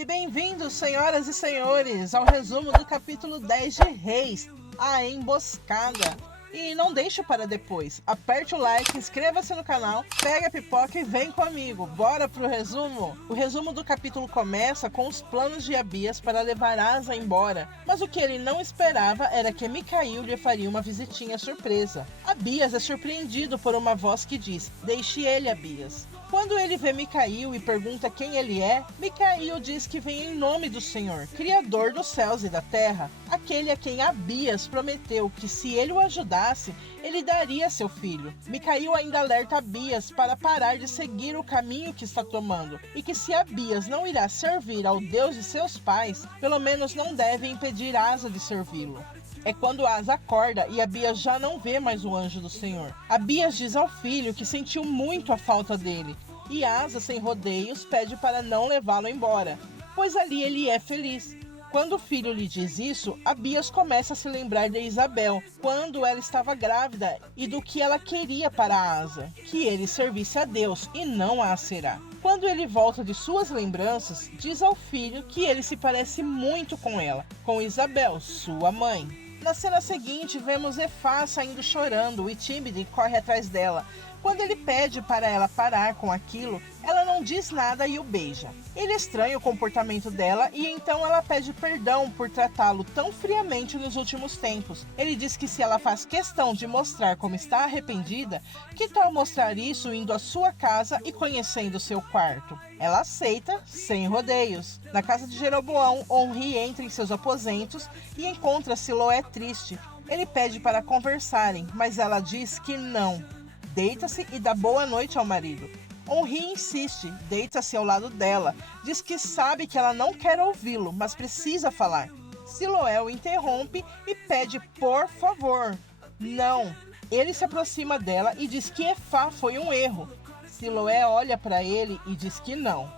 E bem-vindos, senhoras e senhores, ao resumo do capítulo 10 de Reis, a Emboscada. E não deixe para depois, aperte o like, inscreva-se no canal, pega a pipoca e vem comigo, bora pro resumo? O resumo do capítulo começa com os planos de Abias para levar Asa embora, mas o que ele não esperava era que Micael lhe faria uma visitinha surpresa. Abias é surpreendido por uma voz que diz, deixe ele, Abias. Quando ele vê Micael e pergunta quem ele é, Micael diz que vem em nome do Senhor, Criador dos céus e da terra, aquele a quem Abias prometeu que se ele o ajudasse, ele daria seu filho. Micael ainda alerta Abias para parar de seguir o caminho que está tomando, e que se Abias não irá servir ao Deus de seus pais, pelo menos não deve impedir Asa de servi-lo. É quando Asa acorda e Abias já não vê mais o anjo do Senhor. Abias diz ao filho que sentiu muito a falta dele, e Asa, sem rodeios, pede para não levá-lo embora, pois ali ele é feliz. Quando o filho lhe diz isso, Abias começa a se lembrar de Isabel, quando ela estava grávida, e do que ela queria para Asa, que ele servisse a Deus e não a Aserá. Quando ele volta de suas lembranças, diz ao filho que ele se parece muito com ela, com Isabel, sua mãe. Na cena seguinte, vemos Efá saindo chorando e Tímide corre atrás dela. Quando ele pede para ela parar com aquilo, ela não diz nada e o beija. Ele estranha o comportamento dela e então ela pede perdão por tratá-lo tão friamente nos últimos tempos. Ele diz que se ela faz questão de mostrar como está arrependida, que tal mostrar isso indo à sua casa e conhecendo seu quarto? Ela aceita, sem rodeios. Na casa de Jeroboão, Onri entra em seus aposentos e encontra Siloé triste. Ele pede para conversarem, mas ela diz que não. Deita-se e dá boa noite ao marido. Onri insiste, deita-se ao lado dela, diz que sabe que ela não quer ouvi-lo, mas precisa falar. Siloé o interrompe e pede por favor. Não. Ele se aproxima dela e diz que Efá foi um erro. Siloé olha para ele e diz que não,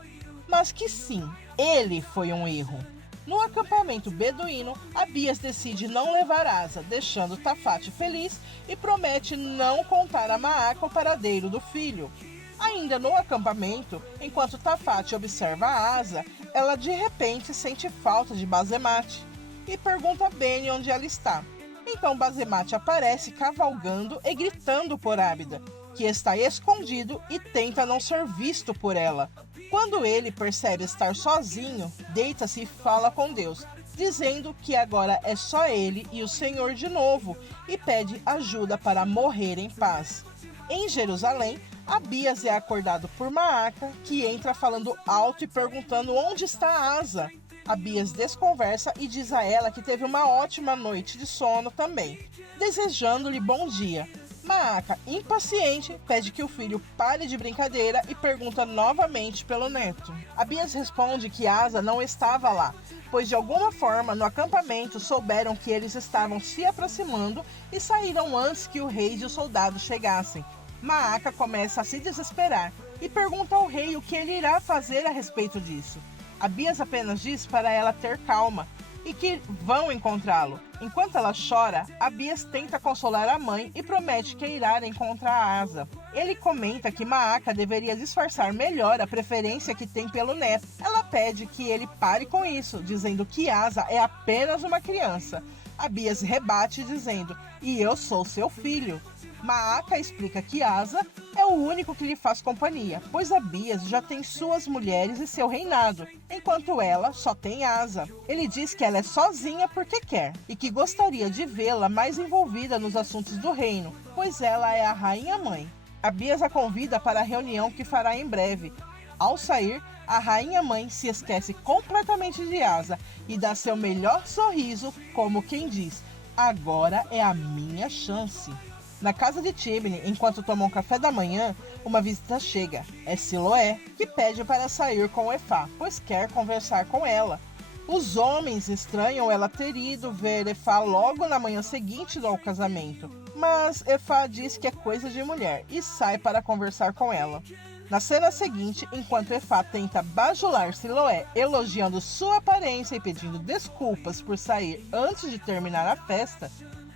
mas que sim, ele foi um erro. No acampamento beduíno, Abias decide não levar Asa, deixando Tafate feliz e promete não contar a Maaca o paradeiro do filho. Ainda no acampamento, enquanto Tafate observa Asa, ela de repente sente falta de Bazemate e pergunta a Beni onde ela está. Então Bazemate aparece cavalgando e gritando por Ábida, que está escondido e tenta não ser visto por ela. Quando ele percebe estar sozinho, deita-se e fala com Deus, dizendo que agora é só ele e o Senhor de novo, e pede ajuda para morrer em paz. Em Jerusalém, Abias é acordado por Maaca, que entra falando alto e perguntando onde está Asa. Abias desconversa e diz a ela que teve uma ótima noite de sono também, desejando-lhe bom dia. Maaca, impaciente, pede que o filho pare de brincadeira e pergunta novamente pelo neto. Abias responde que Asa não estava lá, pois de alguma forma no acampamento souberam que eles estavam se aproximando e saíram antes que o rei e os soldados chegassem. Maaca começa a se desesperar e pergunta ao rei o que ele irá fazer a respeito disso. Abias apenas diz para ela ter calma e que vão encontrá-lo. Enquanto ela chora, Abias tenta consolar a mãe e promete que irá encontrar Asa. Ele comenta que Maaca deveria disfarçar melhor a preferência que tem pelo neto. Ela pede que ele pare com isso, dizendo que Asa é apenas uma criança. Abias rebate dizendo, e eu sou seu filho. Maaca explica que Asa é o único que lhe faz companhia, pois Abias já tem suas mulheres e seu reinado, enquanto ela só tem Asa. Ele diz que ela é sozinha porque quer, e que gostaria de vê-la mais envolvida nos assuntos do reino, pois ela é a rainha-mãe. Abias a convida para a reunião que fará em breve. Ao sair, a rainha-mãe se esquece completamente de Asa e dá seu melhor sorriso, como quem diz, agora é a minha chance. Na casa de Tímine, enquanto tomam café da manhã, uma visita chega. É Siloé, que pede para sair com Efá, pois quer conversar com ela. Os homens estranham ela ter ido ver Efá logo na manhã seguinte ao casamento, mas Efá diz que é coisa de mulher e sai para conversar com ela. Na cena seguinte, enquanto Efá tenta bajular Siloé, elogiando sua aparência e pedindo desculpas por sair antes de terminar a festa,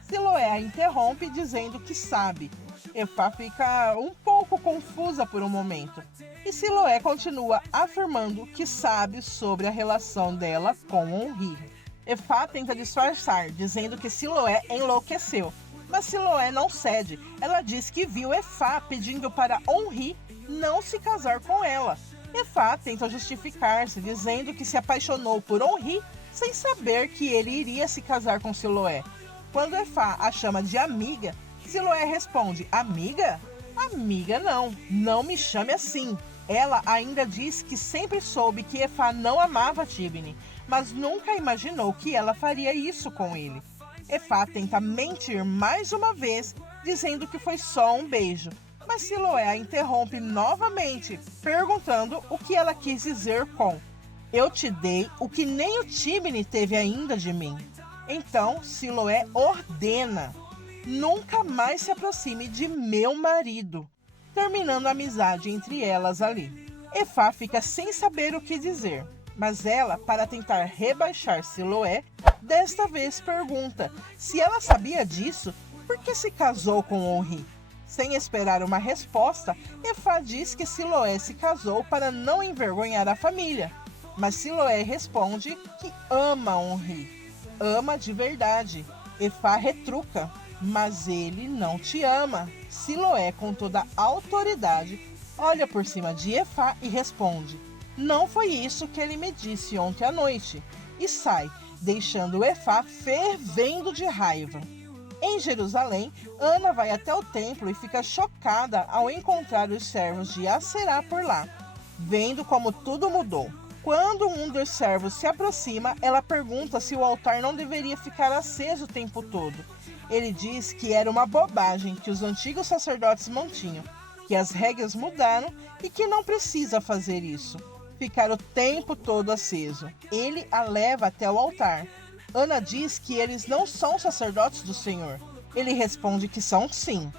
Siloé a interrompe dizendo que sabe. Efá fica um pouco confusa por um momento E Siloé continua afirmando que sabe sobre a relação dela com Onri. Efá tenta disfarçar, dizendo que Siloé enlouqueceu. Mas Siloé não cede. Ela diz que viu Efá pedindo para Onri não se casar com ela. Efá tenta justificar-se, dizendo que se apaixonou por Onri sem saber que ele iria se casar com Siloé. Quando Efá a chama de amiga, Siloé responde: amiga? Amiga não me chame assim. Ela ainda diz que sempre soube que Efá não amava Tibni, mas nunca imaginou que ela faria isso com ele. Efá tenta mentir mais uma vez, dizendo que foi só um beijo, mas Siloé a interrompe novamente, perguntando o que ela quis dizer com: eu te dei o que nem o Tibni teve ainda de mim. Então Siloé ordena: nunca mais se aproxime de meu marido, terminando a amizade entre elas ali. Efá fica sem saber o que dizer, mas ela, para tentar rebaixar Siloé, desta vez pergunta se ela sabia disso, por que se casou com Onri? Sem esperar uma resposta, Efá diz que Siloé se casou para não envergonhar a família, mas Siloé responde que ama Onri, ama de verdade. Efá retruca: mas ele não te ama. Siloé, com toda a autoridade, olha por cima de Efá e responde: não foi isso que ele me disse ontem à noite, e sai, deixando Efá fervendo de raiva. Em Jerusalém, Ana vai até o templo e fica chocada ao encontrar os servos de Aserá por lá, vendo como tudo mudou. Quando um dos servos se aproxima, ela pergunta se o altar não deveria ficar aceso o tempo todo. Ele diz que era uma bobagem que os antigos sacerdotes mantinham, que as regras mudaram e que não precisa fazer isso, ficar o tempo todo aceso. Ele a leva até o altar. Ana diz que eles não são sacerdotes do Senhor. Ele responde que são sim,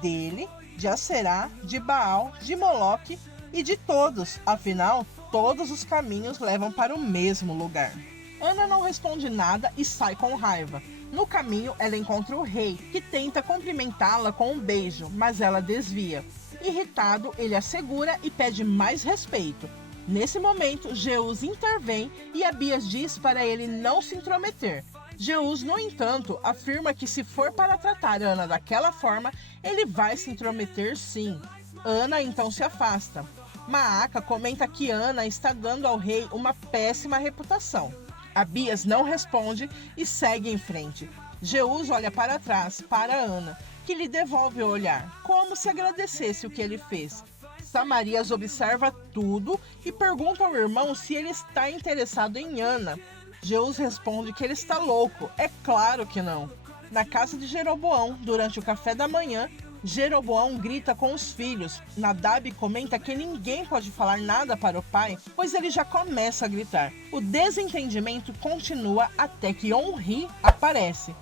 dele, de Aserá, de Baal, de Moloque e de todos, afinal, todos os caminhos levam para o mesmo lugar. Ana não responde nada e sai com raiva. No caminho, ela encontra o rei, que tenta cumprimentá-la com um beijo, mas ela desvia. Irritado, ele a segura e pede mais respeito. Nesse momento, Jeús intervém e Abias diz para ele não se intrometer. Jeús, no entanto, afirma que se for para tratar Ana daquela forma, ele vai se intrometer sim. Ana então se afasta. Maaca comenta que Ana está dando ao rei uma péssima reputação. Abias não responde e segue em frente. Jeús olha para trás, para Ana, que lhe devolve o olhar, como se agradecesse o que ele fez. Samarias observa tudo e pergunta ao irmão se ele está interessado em Ana. Jeús responde que ele está louco. É claro que não. Na casa de Jeroboão, durante o café da manhã, Jeroboão grita com os filhos. Nadab comenta que ninguém pode falar nada para o pai, pois ele já começa a gritar. O desentendimento continua até que Onri aparece.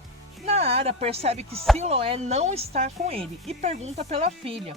Naara percebe que Siloé não está com ele e pergunta pela filha.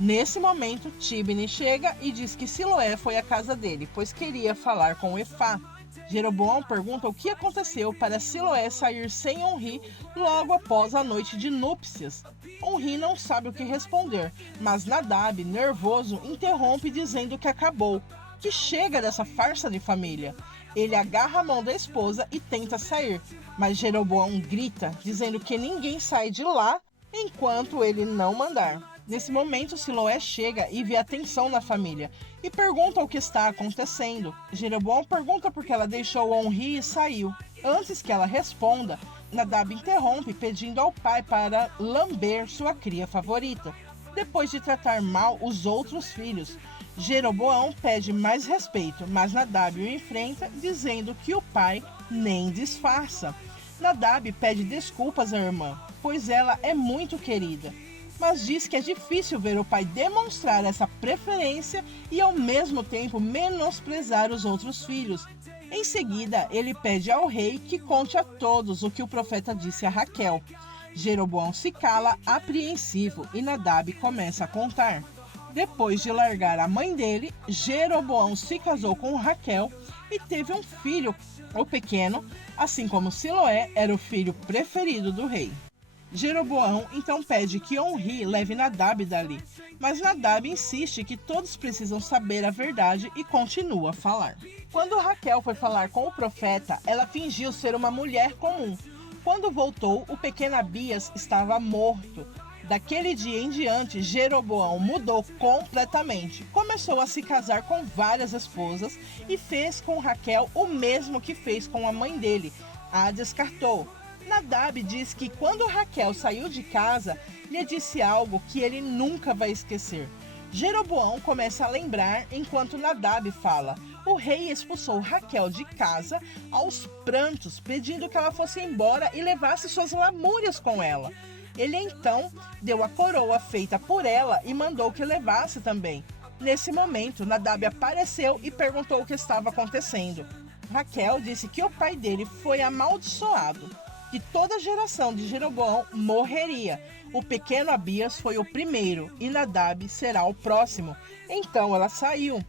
Nesse momento, Tibni chega e diz que Siloé foi à casa dele, pois queria falar com Efá. Jeroboão pergunta o que aconteceu para Siloé sair sem Onri logo após a noite de núpcias. Onri não sabe o que responder, mas Nadab, nervoso, interrompe dizendo que acabou, que chega dessa farsa de família. Ele agarra a mão da esposa e tenta sair, mas Jeroboão grita, dizendo que ninguém sai de lá enquanto ele não mandar. Nesse momento, Siloé chega e vê a tensão na família e pergunta o que está acontecendo. Jeroboão pergunta por que ela deixou Onri e saiu. Antes que ela responda, Nadab interrompe pedindo ao pai para lamber sua cria favorita. Depois de tratar mal os outros filhos, Jeroboão pede mais respeito, mas Nadab o enfrenta, dizendo que o pai nem disfarça. Nadab pede desculpas à irmã, pois ela é muito querida, mas diz que é difícil ver o pai demonstrar essa preferência e ao mesmo tempo menosprezar os outros filhos. Em seguida, ele pede ao rei que conte a todos o que o profeta disse a Raquel. Jeroboão se cala, apreensivo, e Nadab começa a contar. Depois de largar a mãe dele, Jeroboão se casou com Raquel e teve um filho, o pequeno, assim como Siloé era o filho preferido do rei. Jeroboão então pede que Onri leve Nadab dali, mas Nadab insiste que todos precisam saber a verdade e continua a falar. Quando Raquel foi falar com o profeta, ela fingiu ser uma mulher comum. Quando voltou, o pequeno Abias estava morto. Daquele dia em diante, Jeroboão mudou completamente. Começou a se casar com várias esposas e fez com Raquel o mesmo que fez com a mãe dele. A descartou. Nadab diz que quando Raquel saiu de casa, lhe disse algo que ele nunca vai esquecer. Jeroboão começa a lembrar enquanto Nadab fala. O rei expulsou Raquel de casa aos prantos, pedindo que ela fosse embora e levasse suas lamúrias com ela. Ele então deu a coroa feita por ela e mandou que levasse também. Nesse momento, Nadab apareceu e perguntou o que estava acontecendo. Raquel disse que o pai dele foi amaldiçoado, que toda a geração de Jeroboão morreria. O pequeno Abias foi o primeiro e Nadab será o próximo. Então ela saiu.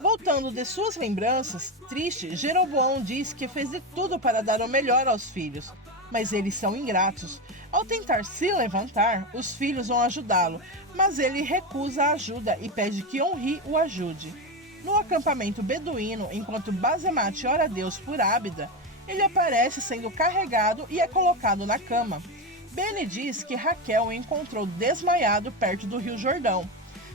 Voltando de suas lembranças, triste, Jeroboão diz que fez de tudo para dar o melhor aos filhos, mas eles são ingratos. Ao tentar se levantar, os filhos vão ajudá-lo, mas ele recusa a ajuda e pede que Onri o ajude. No acampamento beduíno, enquanto Basemate ora a Deus por Ábida, ele aparece sendo carregado e é colocado na cama. Bene diz que Raquel o encontrou desmaiado perto do rio Jordão.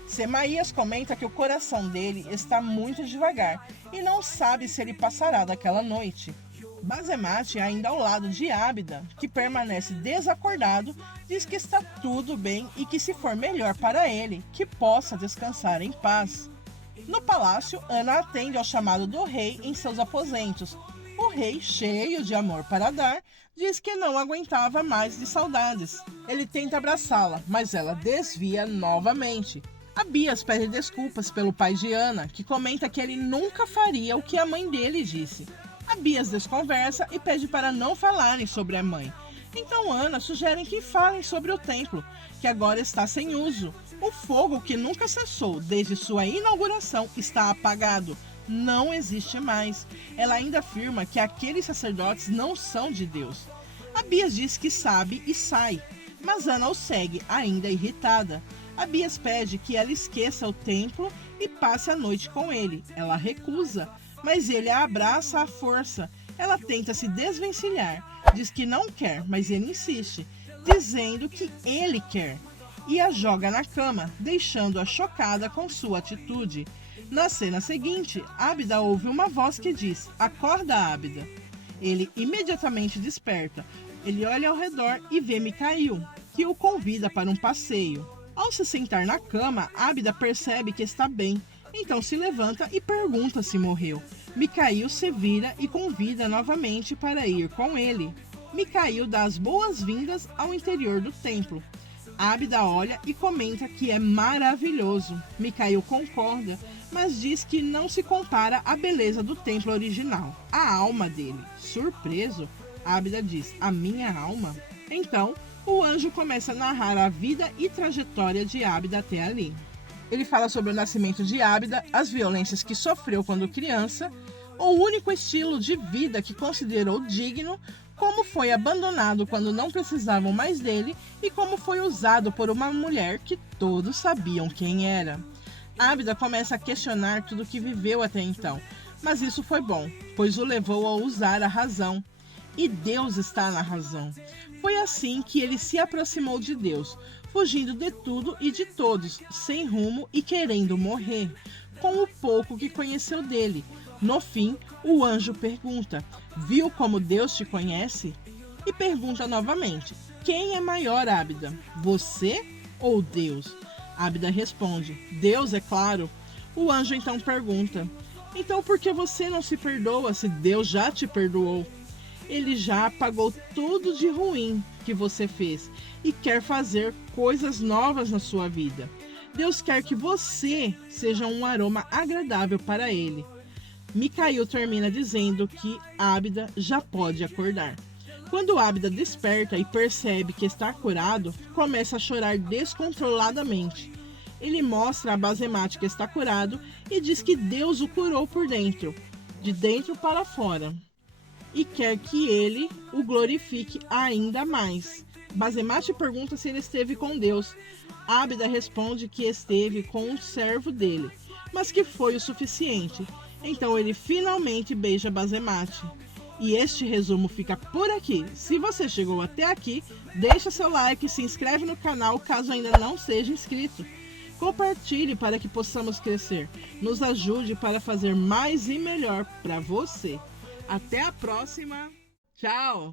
Semaías comenta que o coração dele está muito devagar e não sabe se ele passará daquela noite. Basemate, ainda ao lado de Ábida, que permanece desacordado, diz que está tudo bem e que se for melhor para ele, que possa descansar em paz. No palácio, Ana atende ao chamado do rei em seus aposentos. O rei, cheio de amor para dar, diz que não aguentava mais de saudades. Ele tenta abraçá-la, mas ela desvia novamente. Abias pede desculpas pelo pai de Ana, que comenta que ele nunca faria o que a mãe dele disse. Abias desconversa e pede para não falarem sobre a mãe. Então Ana sugere que falem sobre o templo, que agora está sem uso. O fogo que nunca cessou desde sua inauguração está apagado. Não existe mais. Ela ainda afirma que aqueles sacerdotes não são de Deus. Abias diz que sabe e sai, mas Ana o segue, ainda irritada. Abias pede que ela esqueça o templo e passe a noite com ele. Ela recusa, mas ele a abraça à força. Ela tenta se desvencilhar, diz que não quer, mas ele insiste, dizendo que ele quer, e a joga na cama, deixando-a chocada com sua atitude. Na cena seguinte, Ábida ouve uma voz que diz: "Acorda, Ábida." Ele imediatamente desperta. Ele olha ao redor e vê Micail, que o convida para um passeio. Ao se sentar na cama, Ábida percebe que está bem, então se levanta e pergunta se morreu. Micail se vira e convida novamente para ir com ele. Micail dá as boas-vindas ao interior do templo. Ábida olha e comenta que é maravilhoso. Micail concorda, mas diz que não se compara à beleza do templo original, a alma dele. Surpreso, Ábida diz: "A minha alma?" Então, o anjo começa a narrar a vida e trajetória de Ábida até ali. Ele fala sobre o nascimento de Ábida, as violências que sofreu quando criança, o único estilo de vida que considerou digno, como foi abandonado quando não precisavam mais dele e como foi usado por uma mulher que todos sabiam quem era. Ábida começa a questionar tudo o que viveu até então, mas isso foi bom, pois o levou a usar a razão. E Deus está na razão. Foi assim que ele se aproximou de Deus, fugindo de tudo e de todos, sem rumo e querendo morrer, com o pouco que conheceu dele. No fim, o anjo pergunta: "Viu como Deus te conhece?" E pergunta novamente: "Quem é maior, Ábida? Você ou Deus?" Ábida responde: "Deus, é claro." O anjo então pergunta: "Então por que você não se perdoa se Deus já te perdoou? Ele já apagou tudo de ruim que você fez e quer fazer coisas novas na sua vida. Deus quer que você seja um aroma agradável para ele." Micail termina dizendo que Ábida já pode acordar. Quando Ábida desperta e percebe que está curado, começa a chorar descontroladamente. Ele mostra a Basemate que está curado e diz que Deus o curou por dentro, de dentro para fora, e quer que ele o glorifique ainda mais. Bazemate pergunta se ele esteve com Deus. Ábida responde que esteve com um servo dele, mas que foi o suficiente. Então ele finalmente beija Bazemate. E este resumo fica por aqui. Se você chegou até aqui, deixa seu like e se inscreve no canal caso ainda não seja inscrito. Compartilhe para que possamos crescer. Nos ajude para fazer mais e melhor para você. Até a próxima. Tchau!